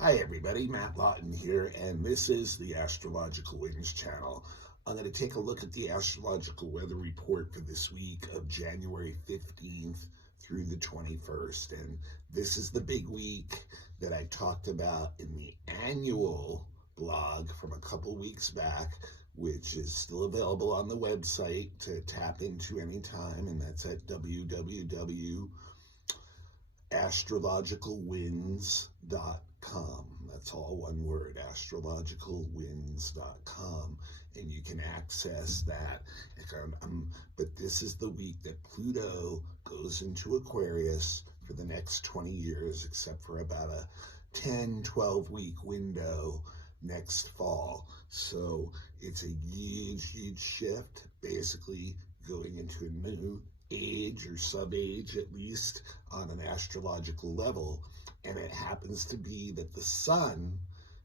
Hi everybody, Matt Lawton here, and this is the Astrological Winds channel. I'm going to take a look at the astrological weather report for this week of January 15th through the 21st. And this is the big week that I talked about in the annual blog from a couple weeks back, which is still available on the website to tap into anytime, and that's at www.astrologicalwinds.com. That's all one word, astrologicalwinds.com, and you can access that. But this is the week that Pluto goes into Aquarius for the next 20 years, except for about a 10-12 week window next fall. So it's a huge shift, basically going into a new age or sub-age, at least on an astrological level. And it happens to be that the sun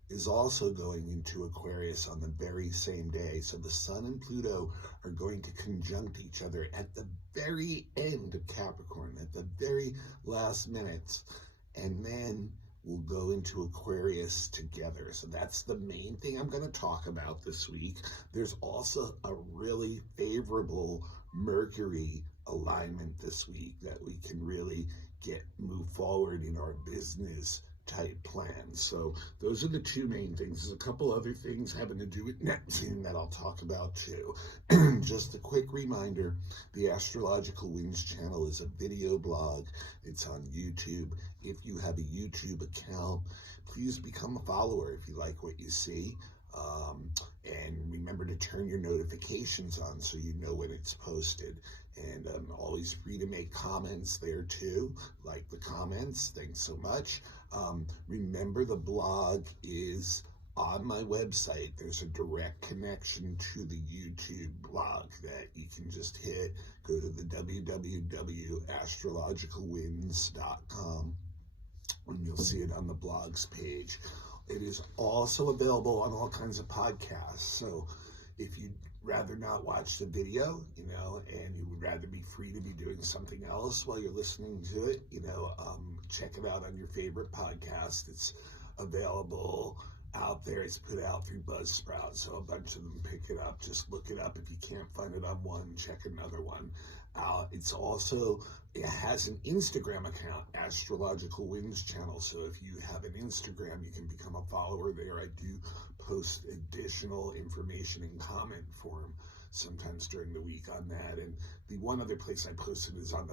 is also going into Aquarius on the very same day. So the sun and Pluto are going to conjunct each other at the very end of Capricorn, at the very last minutes. And then we'll go into Aquarius together. So that's the main thing I'm going to talk about this week. There's also a really favorable Mercury alignment this week that we can really move forward in our business type plans. So those are the two main things. There's a couple other things having to do with Neptune that I'll talk about too. Just a quick reminder, the Astrological Winds channel is a video blog. It's on YouTube. If you have a YouTube account, please become a follower if you like what you see. And remember to turn your notifications on so you know when it's posted. And I'm always free to make comments there too. Like the comments, thanks so much. Remember, the blog is on my website. There's a direct connection to the YouTube blog that you can just hit. Go to the www.astrologicalwinds.com and you'll see it on the blogs page. It is also available on all kinds of podcasts. So if you'd rather not watch the video, and you would rather be free to be doing something else while you're listening to it, check it out on your favorite podcast. It's available out there. It's put out through Buzzsprout, so a bunch of them pick it up. Just look it up. If you can't find it on one, check another one out. It has an Instagram account, Astrological Winds channel. So if you have an Instagram, you can become a follower there. I do post additional information in comment form sometimes during the week on that. And the one other place I posted is on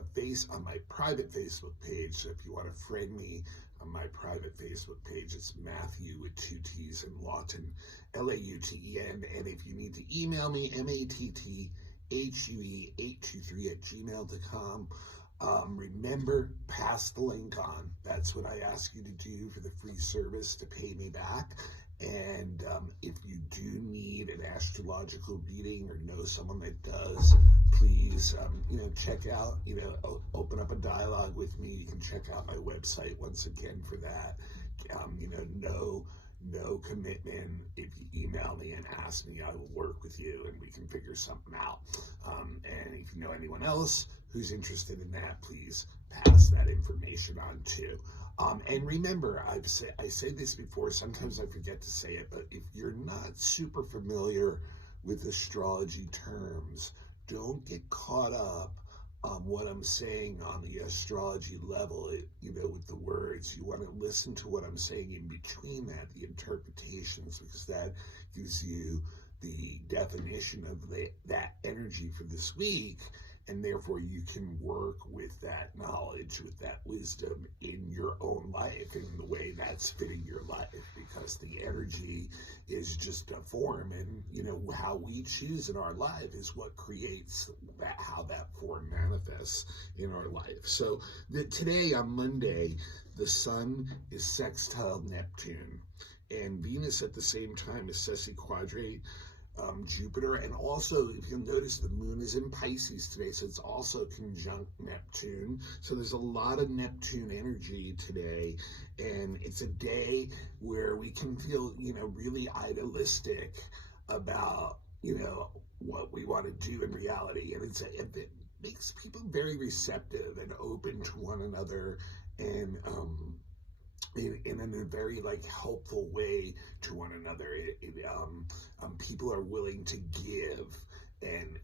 my private Facebook page. So if you want to friend me on my private Facebook page, it's Matthew with 2 T's and Lawton, Lauten. And if you need to email me, matthue823@gmail.com. Remember, pass the link on. That's what I ask you to do for the free service to pay me back. And if you do need an astrological reading or know someone that does, please, check out, open up a dialogue with me. You can check out my website once again for that. No commitment. If you email me and ask me, I will work with you and we can figure something out. And if you know anyone else who's interested in that, please pass that information on too. And remember, I say this before, sometimes I forget to say it, but if you're not super familiar with astrology terms, don't get caught up on what I'm saying on the astrology level, with the words. You want to listen to what I'm saying in between that, the interpretations, because that gives you the definition of that energy for this week. And therefore you can work with that knowledge, with that wisdom in your own life, in the way that's fitting your life, because the energy is just a form, and how we choose in our life is what creates how that form manifests in our life. So today on Monday, the sun is sextile Neptune, and Venus at the same time is sesquiquadrate Jupiter. And also, if you'll notice, the moon is in Pisces today, so it's also conjunct Neptune. So there's a lot of Neptune energy today, and it's a day where we can feel, really idealistic about, what we want to do in reality. And it makes people very receptive and open to one another, and in a very like helpful way to one another. People are willing to give and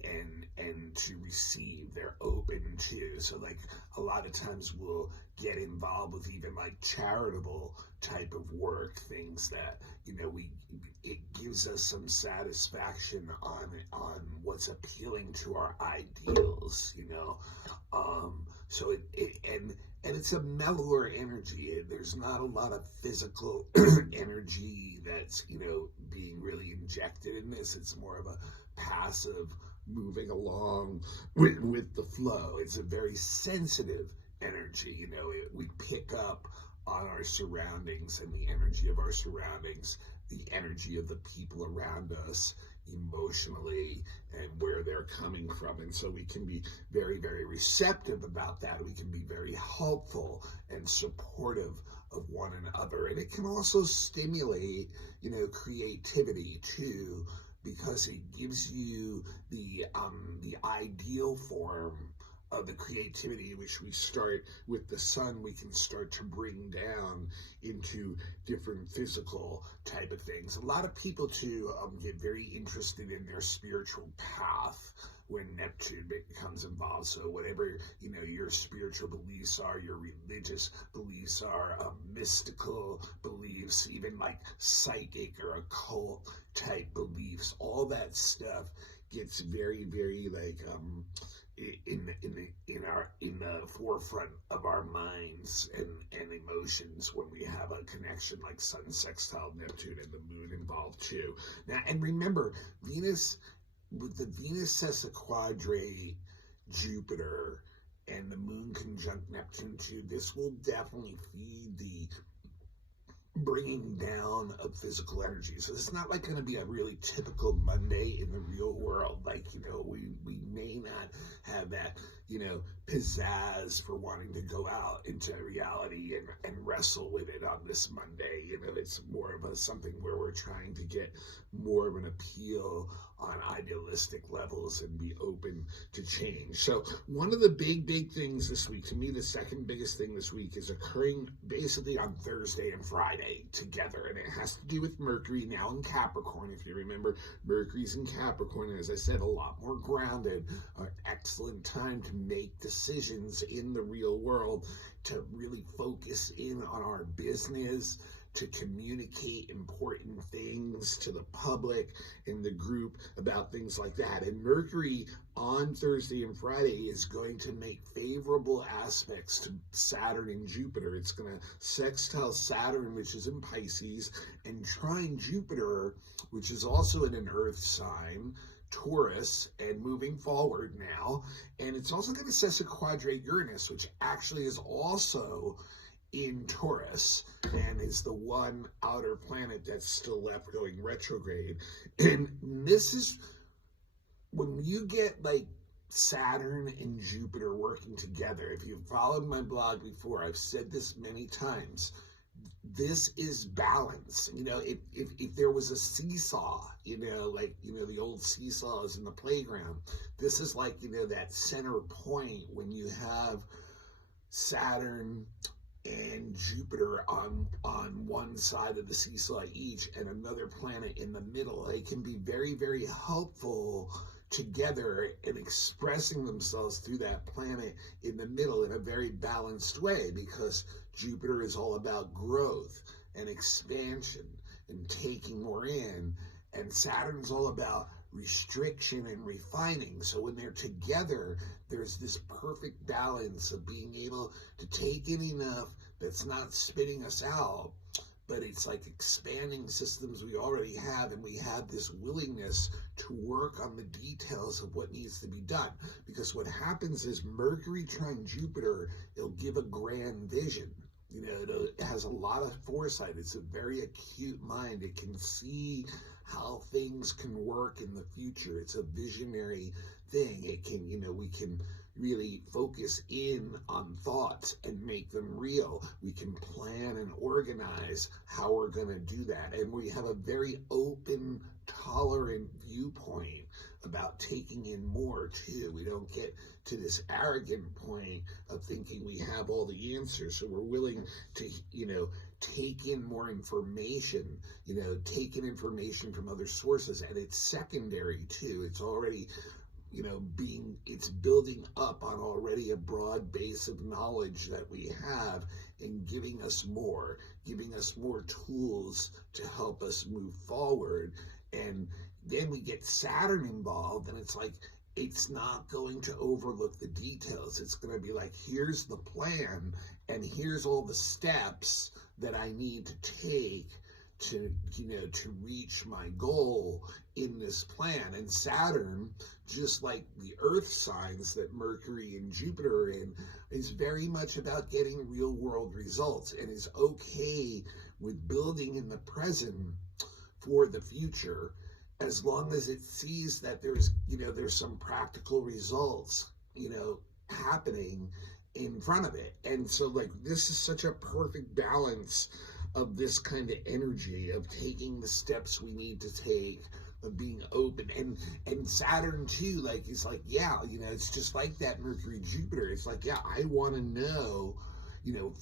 to receive. They're open to. So like a lot of times we'll get involved with even like charitable type of work, things that it gives us some satisfaction on what's appealing to our ideals. So and it's a mellower energy. There's not a lot of physical energy that's being really injected in this. It's more of a passive moving along with the flow. It's a very sensitive energy. We pick up on our surroundings and the energy of our surroundings, the energy of the people around us emotionally, and where they're coming from. And so we can be very, very receptive about that. We can be very helpful and supportive of one another. And it can also stimulate, creativity too, because it gives you the ideal form of the creativity, which we start with the sun, we can start to bring down into different physical type of things. A lot of people too get very interested in their spiritual path when Neptune becomes involved. So whatever your spiritual beliefs are, your religious beliefs are, mystical beliefs, even like psychic or occult type beliefs, all that stuff gets very, very like in the forefront of our minds and emotions when we have a connection like Sun sextile Neptune and the moon involved too. Now, and remember, Venus, with the Venus sesquiquadrate Jupiter and the moon conjunct Neptune too, this will definitely feed the bringing down of physical energy. So it's not like going to be a really typical Monday in the real world. Like, we may not have that, pizzazz for wanting to go out into reality and wrestle with it on this Monday. It's more of something where we're trying to get more of an appeal on idealistic levels and be open to change. So one of the big things this week, to me, the second biggest thing this week is occurring basically on Thursday and Friday together. And it has to do with Mercury now in Capricorn. If you remember, Mercury's in Capricorn. And as I said, a lot more grounded, an excellent time to make decisions in the real world, to really focus in on our business, to communicate important things to the public and the group about things like that. And Mercury on Thursday and Friday is going to make favorable aspects to Saturn and Jupiter. It's going to sextile Saturn, which is in Pisces, and trine Jupiter, which is also in an earth sign, Taurus, and moving forward now. And it's also going to sesquiquadrate Uranus, which actually is also in Taurus and is the one outer planet that's still left going retrograde. And this is when you get like Saturn and Jupiter working together. If you've followed my blog before, I've said this many times. This is balance. If there was a seesaw, the old seesaws in the playground, this is like, that center point when you have Saturn and Jupiter on one side of the seesaw each and another planet in the middle. They can be very, very helpful together in expressing themselves through that planet in the middle in a very balanced way, because Jupiter is all about growth and expansion and taking more in, and Saturn's all about restriction and refining. So when they're together, there's this perfect balance of being able to take in enough that's not spitting us out, but it's like expanding systems we already have, and we have this willingness to work on the details of what needs to be done. Because what happens is Mercury trine Jupiter, it'll give a grand vision. It has a lot of foresight. It's a very acute mind. It can see how things can work in the future. It's a visionary thing. It can, we can really focus in on thoughts and make them real. We can plan and organize how we're going to do that. And we have a very open, tolerant viewpoint about taking in more too. We don't get to this arrogant point of thinking we have all the answers. So we're willing to, take in more information, take in information from other sources, and it's secondary too. It's already, it's building up on already a broad base of knowledge that we have, and giving us more tools to help us move forward. And then we get Saturn involved, and it's like, it's not going to overlook the details. It's going to be like, here's the plan, and here's all the steps that I need to take to reach my goal in this plan. And Saturn, just like the earth signs that Mercury and Jupiter are in, is very much about getting real world results, and is okay with building in the present for the future, as long as it sees that there's some practical results, happening in front of it. And so, like, this is such a perfect balance of this kind of energy of taking the steps we need to take, of being open. And Saturn too, like, is like, yeah, it's just like that Mercury Jupiter. It's like, yeah, I want to know,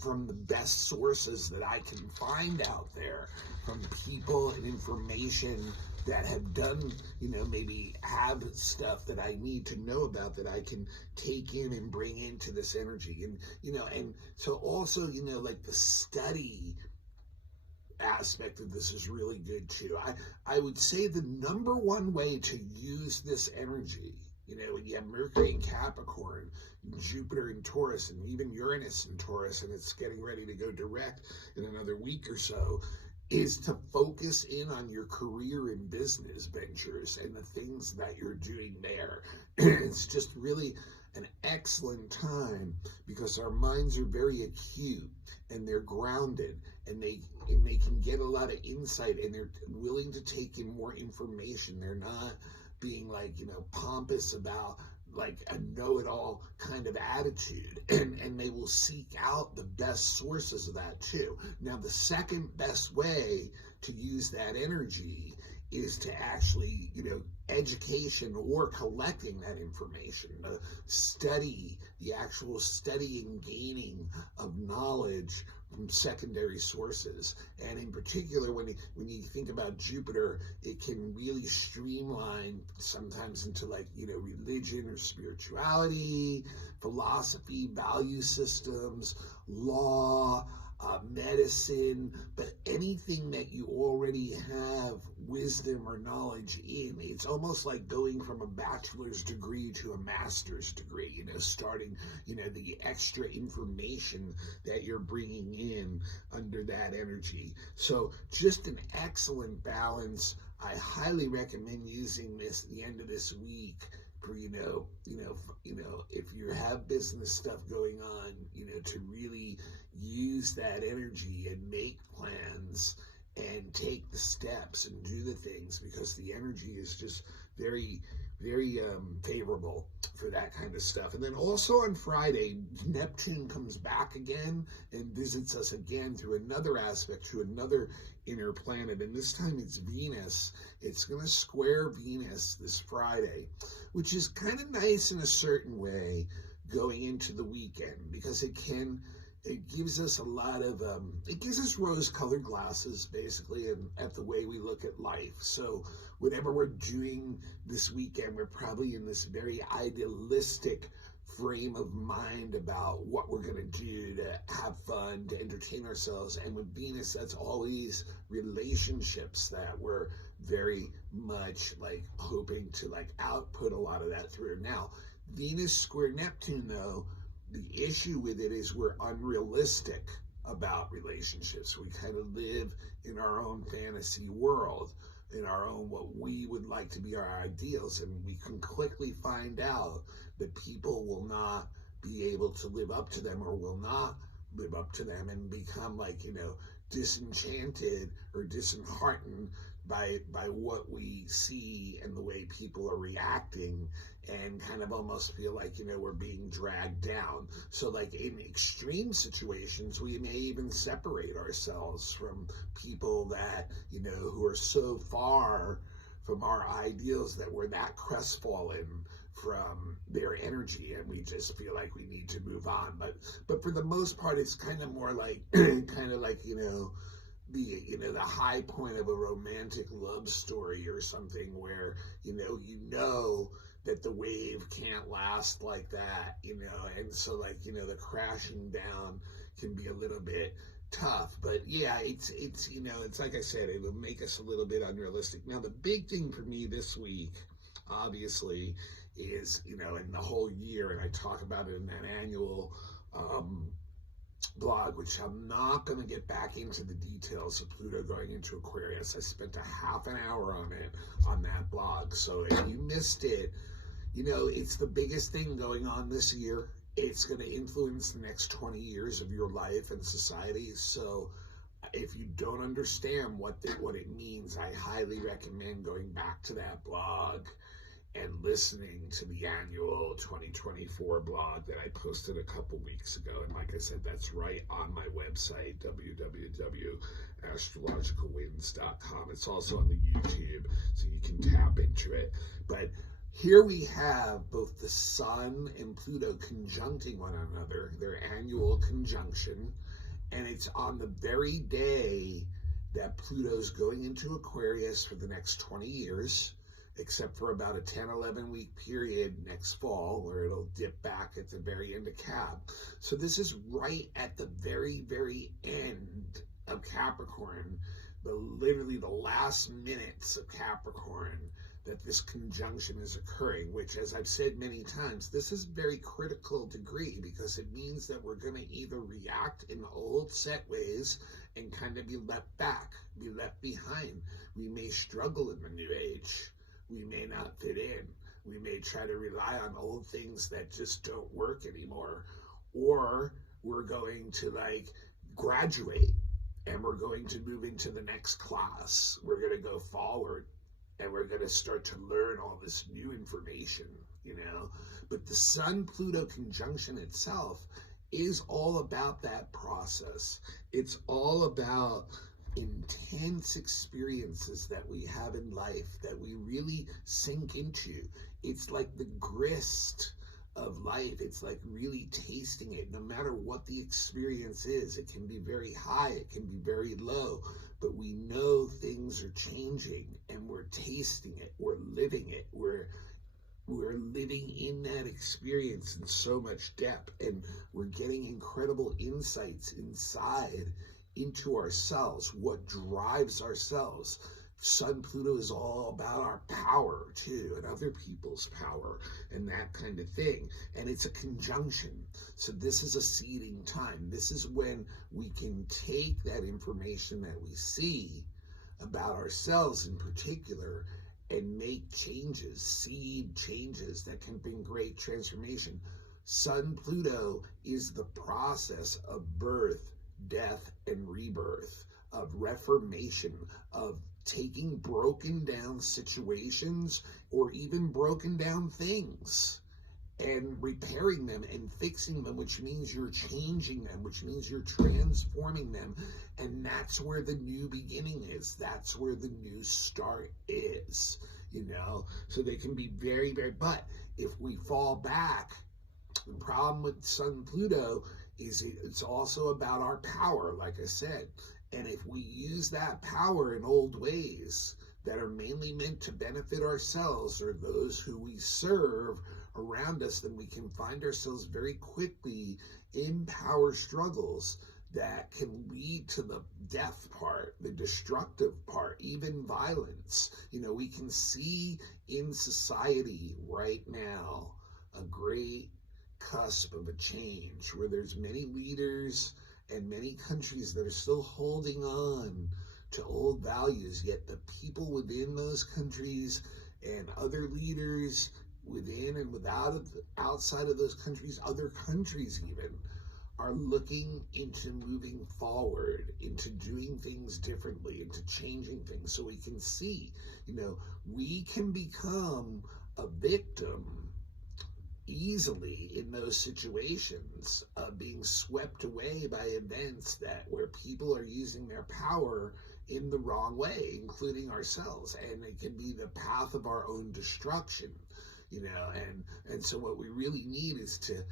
from the best sources that I can find out there, from people and information that have done, maybe have stuff that I need to know about, that I can take in and bring into this energy. And, and so also, like, the study aspect of this is really good too. I would say the number one way to use this energy, when you have Mercury in Capricorn, Jupiter in Taurus, and even Uranus in Taurus, and it's getting ready to go direct in another week or so, is to focus in on your career and business ventures and the things that you're doing there. It's just really an excellent time, because our minds are very acute, and they're grounded, and they can get a lot of insight, and they're willing to take in more information. They're not being like, pompous about like a know-it-all kind of attitude, and they will seek out the best sources of that too. Now, the second best way to use that energy is to actually, education or collecting that information, the study, the actual studying, gaining of knowledge from secondary sources. And in particular, when you think about Jupiter, it can really streamline sometimes into like, religion or spirituality, philosophy, value systems, law, medicine, but anything that you already have wisdom or knowledge in. It's almost like going from a bachelor's degree to a master's degree, starting, the extra information that you're bringing in under that energy. So just an excellent balance. I highly recommend using this at the end of this week for, if you have business stuff going on, to really use that energy and make plans and take the steps and do the things, because the energy is just very, very favorable for that kind of stuff. And then also on Friday, Neptune comes back again and visits us again through another aspect, to another inner planet, and this time it's Venus. It's going to square Venus this Friday, which is kind of nice in a certain way going into the weekend, because it gives us a lot of, it gives us rose-colored glasses, basically, at the way we look at life. So whatever we're doing this weekend, we're probably in this very idealistic frame of mind about what we're going to do to have fun, to entertain ourselves. And with Venus, that's always relationships that we're very much like hoping to like output a lot of that through. Now, Venus square Neptune, though, the issue with it is we're unrealistic about relationships. We kind of live in our own fantasy world, in our own, what we would like to be our ideals, and we can quickly find out that people will not be able to live up to them, or will not live up to them, and become like, disenchanted or disheartened by what we see and the way people are reacting, and kind of almost feel like, we're being dragged down. So like in extreme situations, we may even separate ourselves from people that, who are so far from our ideals that we're that crestfallen from their energy, and we just feel like we need to move on. But for the most part, it's kind of more like kind of like, the high point of a romantic love story or something, where that the wave can't last like that, and so, like, the crashing down can be a little bit tough. But yeah, it's like I said, it will make us a little bit unrealistic. Now, the big thing for me this week, obviously, is, in the whole year, and I talk about it in that annual blog, which I'm not going to get back into the details of Pluto going into Aquarius. I spent a half an hour on it on that blog. So if you missed it, it's the biggest thing going on this year. It's going to influence the next 20 years of your life and society. So if you don't understand what it means, I highly recommend going back to that blog and listening to the annual 2024 blog that I posted a couple weeks ago. And like I said, that's right on my website, www.astrologicalwinds.com. It's also on the YouTube, so you can tap into it. But here we have both the Sun and Pluto conjuncting one another, their annual conjunction, and it's on the very day that Pluto's going into Aquarius for the next 20 years, except for about a 10-11 week period next fall where it'll dip back at the very end of Cap. So this is right at the very, very end of Capricorn, literally the last minutes of Capricorn, that this conjunction is occurring, which, as I've said many times, this is a very critical degree, because it means that we're going to either react in old set ways and kind of be left back, be left behind. We may struggle in the new age. We may not fit in. We may try to rely on old things that just don't work anymore. Or we're going to graduate, and we're going to move into the next class. We're going to go forward, and we're going to start to learn all this new information, But the Sun-Pluto conjunction itself is all about that process. It's all about intense experiences that we have in life that we really sink into. It's like the grist of life. It's like really tasting it. No matter what the experience is, it can be very high, it can be very low, but we know things are changing, and we're tasting it, we're living it, we're living in that experience in so much depth, and we're getting incredible insights inside into ourselves, what drives ourselves. Sun Pluto is all about our power too, and other people's power, and that kind of thing. And it's a conjunction. So this is a seeding time. This is when we can take that information that we see about ourselves in particular and make changes, seed changes that can bring great transformation. Sun Pluto is the process of birth, death, and rebirth, of reformation, of taking broken down situations or even broken down things and repairing them and fixing them, which means you're changing them, which means you're transforming them. And that's where the new beginning is. That's where the new start is, So they can be very, very, but if we fall back, the problem with Sun Pluto is it's also about our power, like I said. And if we use that power in old ways that are mainly meant to benefit ourselves or those who we serve around us, then we can find ourselves very quickly in power struggles that can lead to the death part, the destructive part, even violence. We can see in society right now a great cusp of a change where there's many leaders and many countries that are still holding on to old values, yet the people within those countries and other leaders within and outside of those countries, other countries even, are looking into moving forward, into doing things differently, into changing things. So we can see, we can become a victim easily in those situations of being swept away by events where people are using their power in the wrong way, including ourselves, and it can be the path of our own destruction. and so what we really need is to,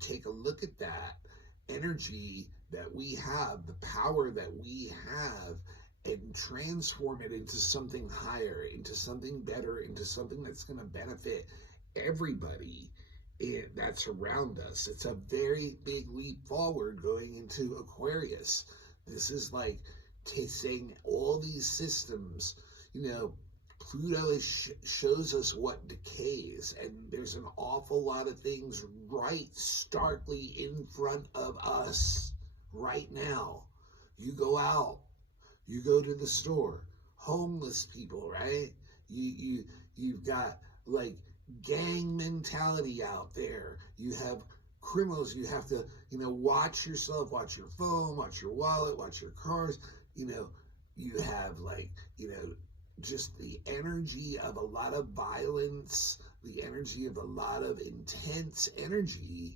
take a look at that energy that we have, the power that we have, and transform it into something higher, into something better, into something that's going to benefit everybody that's around us. It's a very big leap forward going into Aquarius. This is like saying all these systems, Pluto shows us what decays, and there's an awful lot of things right starkly in front of us right now. You go out, you go to the store, homeless people, right? You've got like gang mentality out there. You have criminals. You have to, watch yourself, watch your phone, watch your wallet, watch your cars. You have like, just the energy of a lot of violence, the energy of a lot of intense energy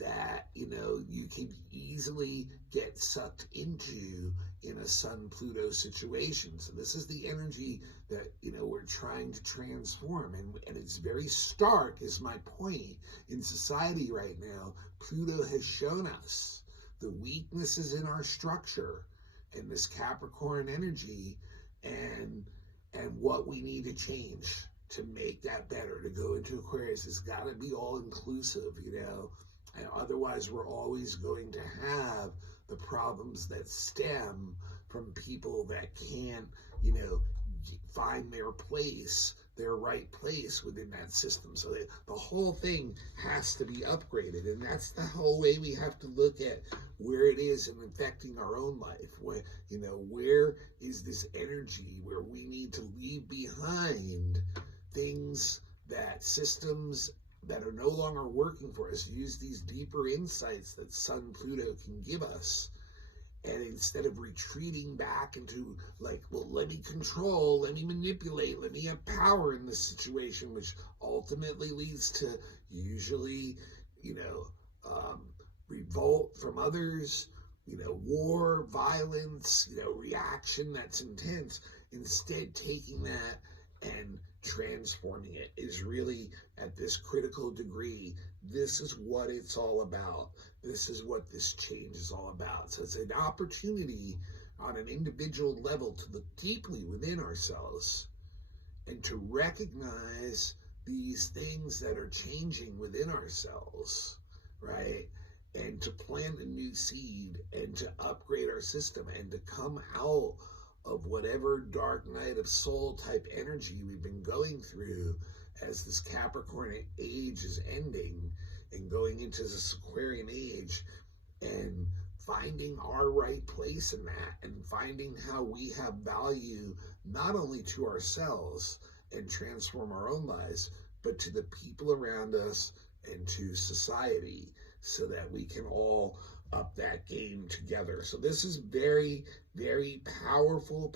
that, you can easily get sucked into in a Sun-Pluto situation. So this is the energy that, we're trying to transform. And it's very stark, is my point. In society right now, Pluto has shown us the weaknesses in our structure and this Capricorn energy and what we need to change to make that better. To go into Aquarius, it's got to be all inclusive, and otherwise we're always going to have the problems that stem from people that can't, find their place, their right place within that system. So the whole thing has to be upgraded, and that's the whole way we have to look at where it is in affecting our own life. Where is this energy where we need to leave behind things, that systems that are no longer working for us, use these deeper insights that Sun Pluto can give us. And instead of retreating back into like, well, let me control, let me manipulate, let me have power in this situation, which ultimately leads to usually, revolt from others, war, violence, reaction that's intense. Instead, taking that and transforming it is really, at this critical degree, this is what it's all about. This is what this change is all about. So it's an opportunity on an individual level to look deeply within ourselves and to recognize these things that are changing within ourselves, right? And to plant a new seed and to upgrade our system and to come out of whatever dark night of soul type energy we've been going through as this Capricorn age is ending and going into this Aquarian age, and finding our right place in that, and finding how we have value not only to ourselves and transform our own lives, but to the people around us and to society, so that we can all up that game together. So this is very, very powerful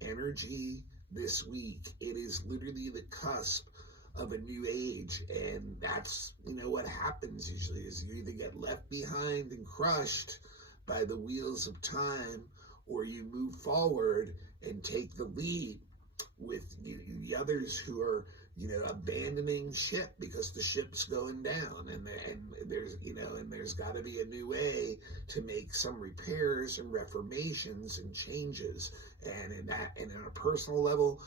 energy this week. It is literally the cusp of a new age, and that's, what happens usually is you either get left behind and crushed by the wheels of time, or you move forward and take the lead with the others who are, abandoning ship because the ship's going down, and there's got to be a new way to make some repairs and reformations and changes. And in a personal level,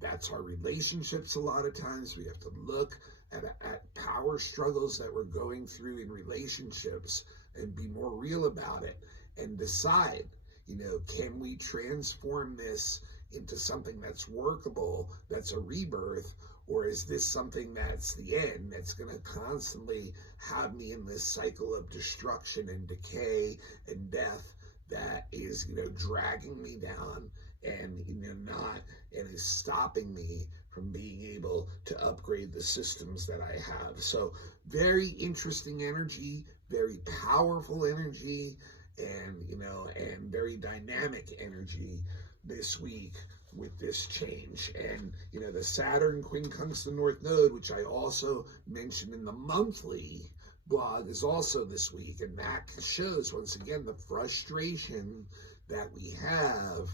that's our relationships. A lot of times we have to look at power struggles that we're going through in relationships and be more real about it and decide, can we transform this into something that's workable, that's a rebirth, or is this something that's the end, that's going to constantly have me in this cycle of destruction and decay and death that is, dragging me down and, and is stopping me from being able to upgrade the systems that I have. So very interesting energy, very powerful energy, and, and very dynamic energy this week with this change. And, the Saturn quincunx North Node, which I also mentioned in the monthly blog, is also this week. And that shows, once again, the frustration that we have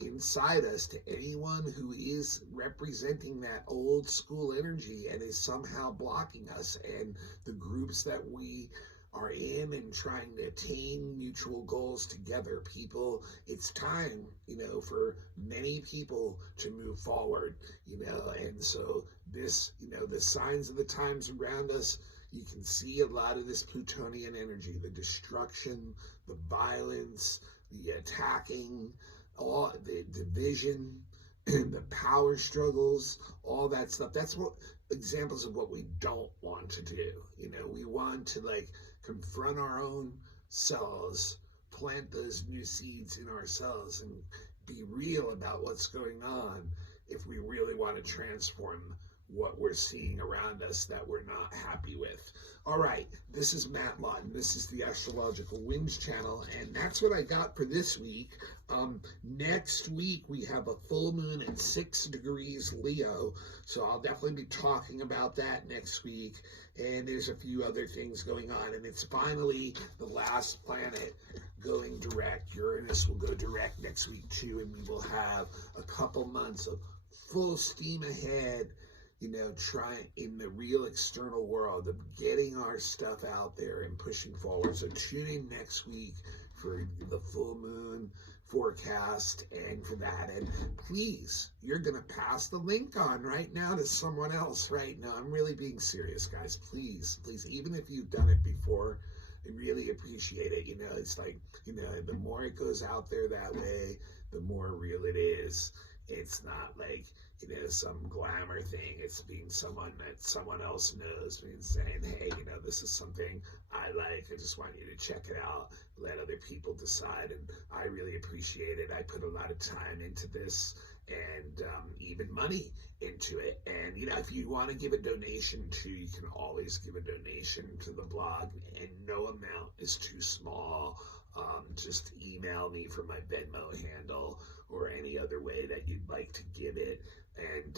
inside us to anyone who is representing that old school energy and is somehow blocking us, and the groups that we are in and trying to attain mutual goals together. People, it's time, for many people to move forward, and so this, the signs of the times around us, you can see a lot of this Plutonian energy, the destruction, the violence, the attacking, all the division, the power struggles, all that stuff. That's what examples of what we don't want to do. We want to confront our own selves, plant those new seeds in ourselves, and be real about what's going on if we really want to transform what we're seeing around us that we're not happy with. All right, this is Matt Lawton. This is the Astrological Winds channel, and that's what I got for this week. Next week, we have a full moon at 6 degrees Leo, so I'll definitely be talking about that next week, and there's a few other things going on, and it's finally the last planet going direct. Uranus will go direct next week, too, and we will have a couple months of full steam ahead, trying in the real external world of getting our stuff out there and pushing forward. So tune in next week for the full moon forecast and for that. And please, you're going to pass the link on right now to someone else right now. I'm really being serious, guys. Please, even if you've done it before, I really appreciate it. It's like, the more it goes out there that way, the more real it is. It's not like, some glamour thing. It's being someone that someone else knows, being saying, hey, this is something I like. I just want you to check it out. Let other people decide. And I really appreciate it. I put a lot of time into this and even money into it. And, if you want to give a donation too, you can always give a donation to the blog, and no amount is too small. Just email me from my Venmo handle or any other way that you'd like to give it. And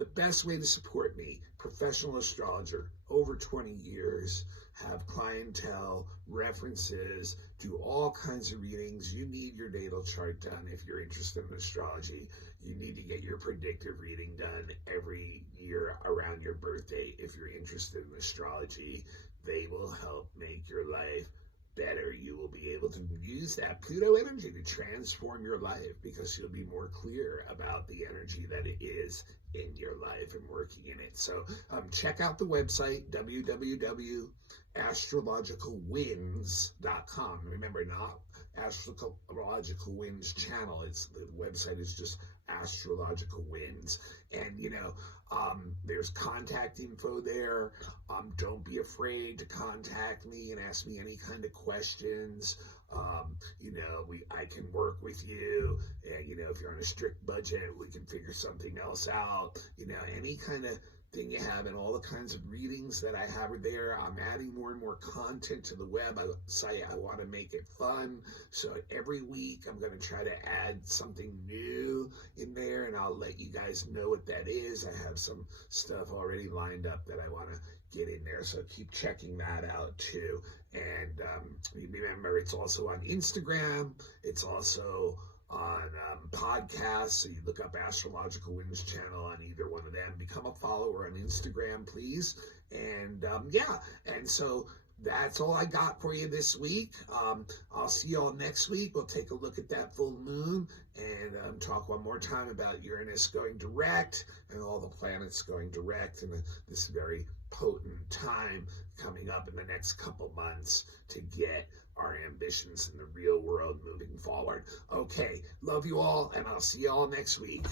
the best way to support me, professional astrologer, over 20 years, have clientele, references, do all kinds of readings. You need your natal chart done if you're interested in astrology. You need to get your predictive reading done every year around your birthday if you're interested in astrology. They will help make your life better. You will be able to use that Pluto energy to transform your life because you'll be more clear about the energy that it is in your life and working in it. So check out the website, www.astrologicalwinds.com. Remember, not Astrological Winds channel. The website is just Astrological Winds. And, there's contact info there. Don't be afraid to contact me and ask me any kind of questions. I can work with you. If you're on a strict budget, we can figure something else out. Any kind of thing you have, and all the kinds of readings that I have are there. I'm adding more and more content to the website. I want to make it fun. So every week I'm going to try to add something new in there, and I'll let you guys know what that is. I have some stuff already lined up that I want to get in there. So keep checking that out too. And remember, it's also on Instagram. It's also on podcasts. So you look up Astrological Winds channel on either one of them. Become a follower on Instagram, please. And and so that's all I got for you this week. I'll see you all next week. We'll take a look at that full moon and talk one more time about Uranus going direct and all the planets going direct, and this very potent time coming up in the next couple months to get our ambitions in the real world moving forward. Okay, love you all, and I'll see you all next week.